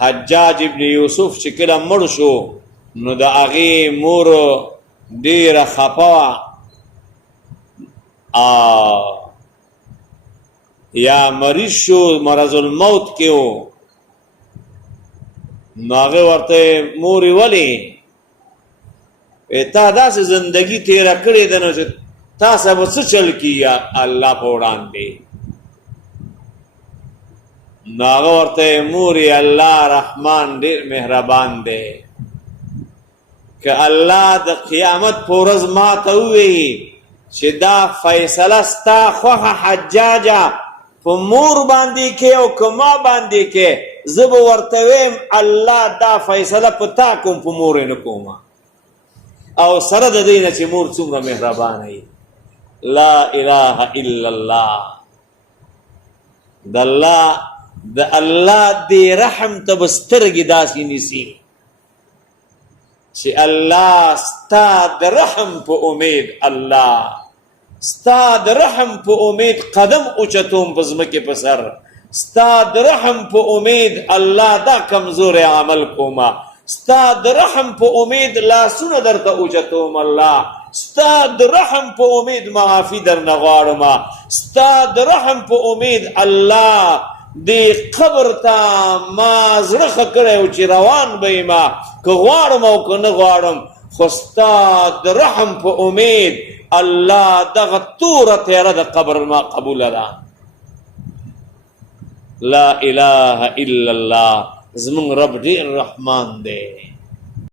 حجاج ابن یوسف چې کله مړ شو نو د هغې مور ډېره خفه وه یا مریض شو مرض الموت کې و نو هغې ورته مورې ولې تا داسې زندگی تیره کړې ده نو چې تا سره به څه چل کي الله په وړاندې نو هغه ورته مورې الله رحمان ډېر مهربان دی که الله د قیامت په ورځ ما ته ووایي چې دا فیصله ستا خوښه حجاجه په مور باندې کې او که ما باندې کې زه به ورته ویم الله دا فیصله په تا کوم په مور یې نه کومه او سره د دې نه چې مور څومره مهربانه وي لا اله الا الله د الله دې رحم ته به سترګې داسې نیسي چې الله ستا د رحم په امید الله ستا د رحم په امید قدم اوچتوم په ځمکې په سر ستا د رحم په امید الله دا کمزور عمل کومه ستا د رحم په امید لاسونه درته اوچتوم الله ستا د رحم په امید معافي درنه غواړم ستا د رحم په امید الله دې قبر ته ما زړه ښه کړی و چې روان به یم که غواړم او که نه غواړم خو ستا د رحم په امید الله دغه توره تیاره د قبر ما قبوله ده لا اله الا الله زمونږ رب ډېر رحمان دی